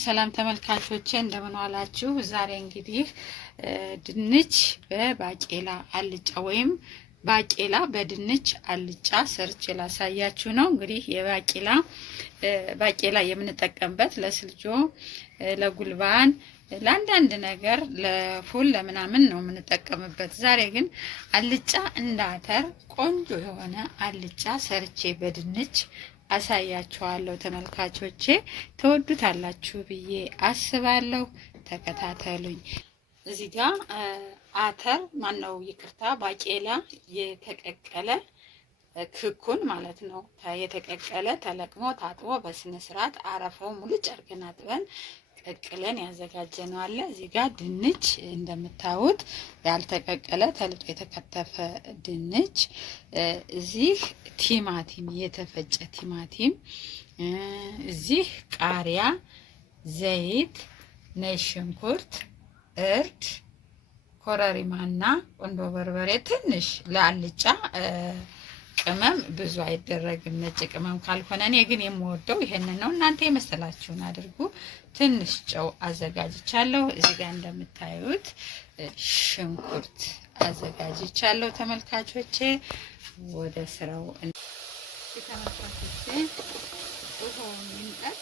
ሰላም ተመልካቾቼ እንደምን ዋላችሁ? ዛሬ እንግዲህ ድንች በባቄላ አልጫ ወይም ባቄላ በድንች አልጫ ሰርቼ ላሳያችሁ ነው። እንግዲህ ባቄላ የምንጠቀምበት ለስልጆ፣ ለጉልባን፣ ለአንዳንድ ነገር ለፉል ለምናምን ነው የምንጠቀምበት። ዛሬ ግን አልጫ እንዳተር ቆንጆ የሆነ አልጫ ሰርቼ በድንች አሳያችኋለሁ። ተመልካቾቼ ተወዱታላችሁ ብዬ አስባለሁ። ተከታተሉኝ። እዚህ ጋር አተር ባቄላ የተቀቀለ ክኩን ማለት ነው። የተቀቀለ ተለቅሞ ታጥቦ በስነ ስርዓት አረፋው ሙሉ ጨርቅን አጥበን ቀቅለን ያዘጋጀነው አለ። እዚህ ጋር ድንች እንደምታዩት ያልተቀቀለ ተልጦ የተከተፈ ድንች፣ እዚህ ቲማቲም የተፈጨ ቲማቲም፣ እዚህ ቃሪያ፣ ዘይት፣ ነጭ ሽንኩርት፣ እርድ፣ ኮረሪማና ቆንዶ በርበሬ ትንሽ ለአልጫ ቅመም ብዙ አይደረግም፣ ነጭ ቅመም ካልሆነ። እኔ ግን የምወደው ይሄንን ነው። እናንተ የመሰላችሁን አድርጉ። ትንሽ ጨው አዘጋጅቻለሁ። እዚህ ጋር እንደምታዩት ሽንኩርት አዘጋጅቻለሁ። ተመልካቾቼ ወደ ስራው ተመልካቾቼ ውሃውን ይምጠጥ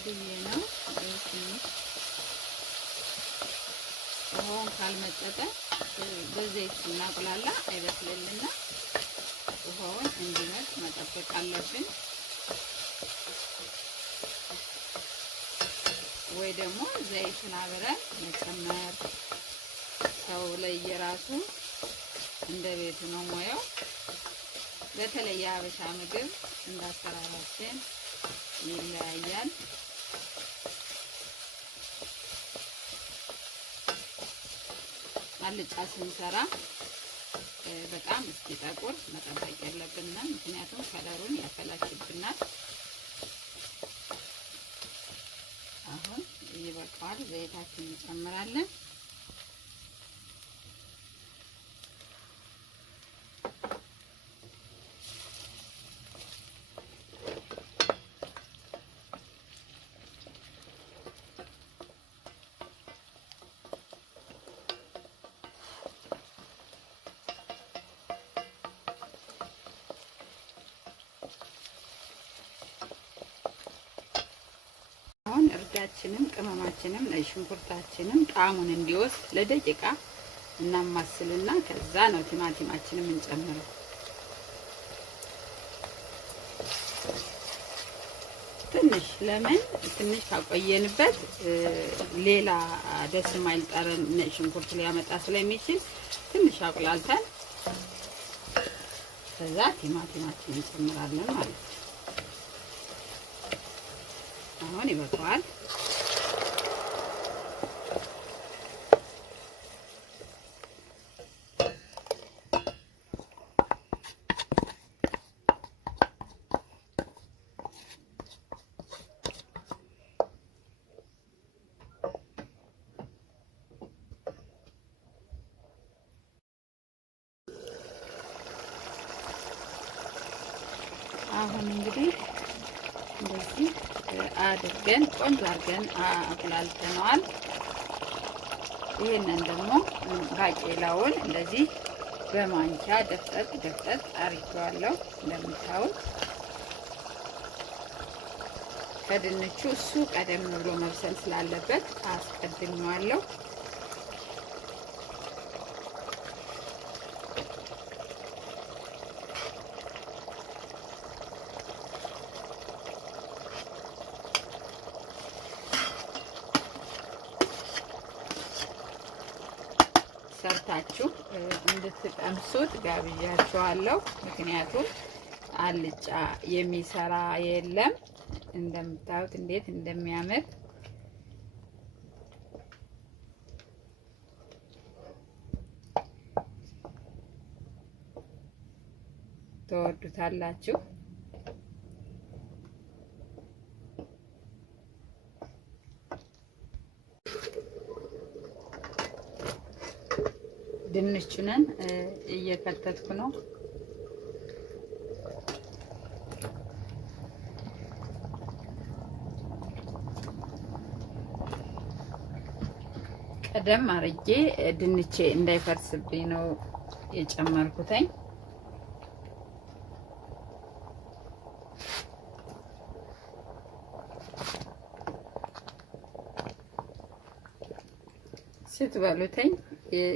ብዬ ነው። ውሃውን ካልመጠጠ በዘይት ስናቁላላ አይበስልልና ውሃውን እንዲመጥ መጠበቅ አለብን። ወይ ደግሞ ዘይቱን አብረን መጨመር። ሰው ለየራሱ እንደ ቤቱ ነው ሙያው። በተለይ የሀበሻ ምግብ እንዳሰራራችን ይለያያል። አልጫ ስንሰራ በጣም እስኪጠቁር መጠበቅ የለብንም፣ ምክንያቱም ከለሩን ያፈላሽብናል። አሁን ይበቃዋል። ዘይታችንን እንጨምራለን። እርዳችንም ቅመማችንም ነጭ ሽንኩርታችንም ጣዕሙን እንዲወስድ ለደቂቃ እናማስልና ከዛ ነው ቲማቲማችንን እንጨምረው። ትንሽ ካቆየንበት ሌላ ደስ የማይል ጠረን ነጭ ሽንኩርት ሊያመጣ ስለሚችል ትንሽ አቁላልተን ከዛ ቲማቲማችንን እንጨምራለን ማለት ነው። አሁን ይበቃዋል። አሁን እንግዲህ እንደዚህ አድርገን ቆንጆ አድርገን አቁላልተነዋል። ይሄንን ደግሞ ባቄላውን እንደዚህ በማንኪያ ደፍጠጥ አድርጌዋለሁ። እንደምታዩት ከድንቹ እሱ ቀደም ብሎ መብሰል ስላለበት አስቀድሜዋለሁ። ሰርታችሁ እንድትቀምሱት ጋብዣችኋለሁ። ምክንያቱም አልጫ የሚሰራ የለም። እንደምታዩት እንዴት እንደሚያምር ተወዱታላችሁ። ድንቹን እየከተትኩ ነው። ቀደም አርጌ ድንቼ እንዳይፈርስብኝ ነው የጨመርኩትኝ። ስትበሉትኝ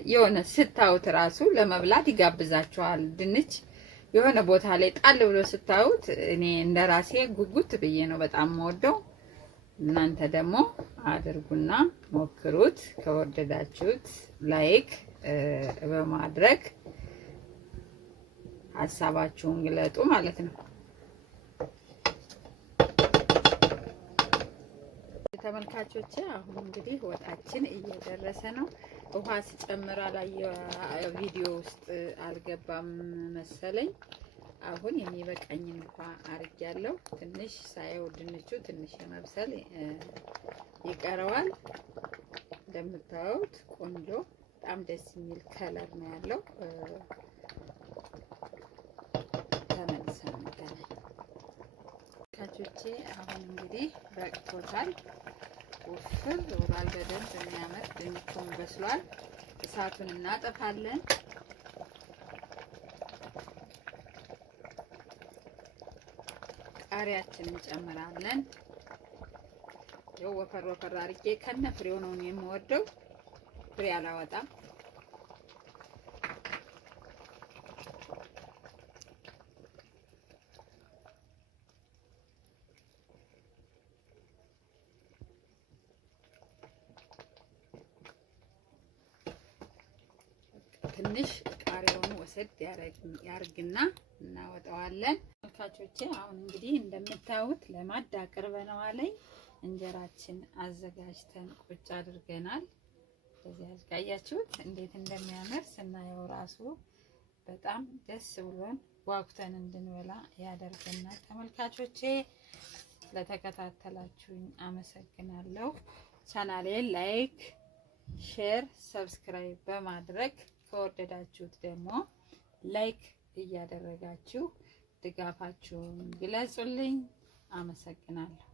የሆነ ስታዩት ራሱ ለመብላት ይጋብዛችኋል። ድንች የሆነ ቦታ ላይ ጣል ብሎ ስታዩት እኔ እንደራሴ ጉጉት ብዬ ነው በጣም የምወደው። እናንተ ደግሞ አድርጉና ሞክሩት። ከወደዳችሁት ላይክ በማድረግ ሀሳባችሁን ግለጡ ማለት ነው። ተመልካቾቼ አሁን እንግዲህ ወጣችን እየደረሰ ነው። ውሃ ስጨምር ቪዲዮ ውስጥ አልገባም መሰለኝ። አሁን የሚበቃኝን ውሃ አርጌያለሁ። ትንሽ ሳየው ድንቹ ትንሽ የመብሰል ይቀረዋል። እንደምታዩት ቆንጆ በጣም ደስ የሚል ከለር ነው ያለው። ተመልሰን እንገናኝ። ተመልካቾቼ አሁን እንግዲህ በቅቶታል። ወፍር ብሏል በደንብ የሚያምር ድንቹም በስሏል። እሳቱን እናጠፋለን። ቃሪያችንን እንጨምራለን። ያው ወፈር ወፈር አድርጌ ከነ ፍሬው ነው የምወደው፣ ፍሬ አላወጣም። ትንሽ ቃሪያውን ወሰድ ያርግና እናወጣዋለን። ተመልካቾቼ አሁን እንግዲህ እንደምታዩት ለማዳ አቅርበነዋል። እንጀራችን አዘጋጅተን ቁጭ አድርገናል። በዚህ አያችሁት እንዴት እንደሚያምር ስናየው ራሱ በጣም ደስ ብሎን ጓጉተን እንድንበላ ያደርገናል። ተመልካቾቼ ለተከታተላችሁኝ አመሰግናለሁ። ቻናሌን ላይክ፣ ሼር፣ ሰብስክራይብ በማድረግ ከወደዳችሁት ደግሞ ላይክ እያደረጋችሁ ድጋፋችሁን ግለጹልኝ። አመሰግናለሁ።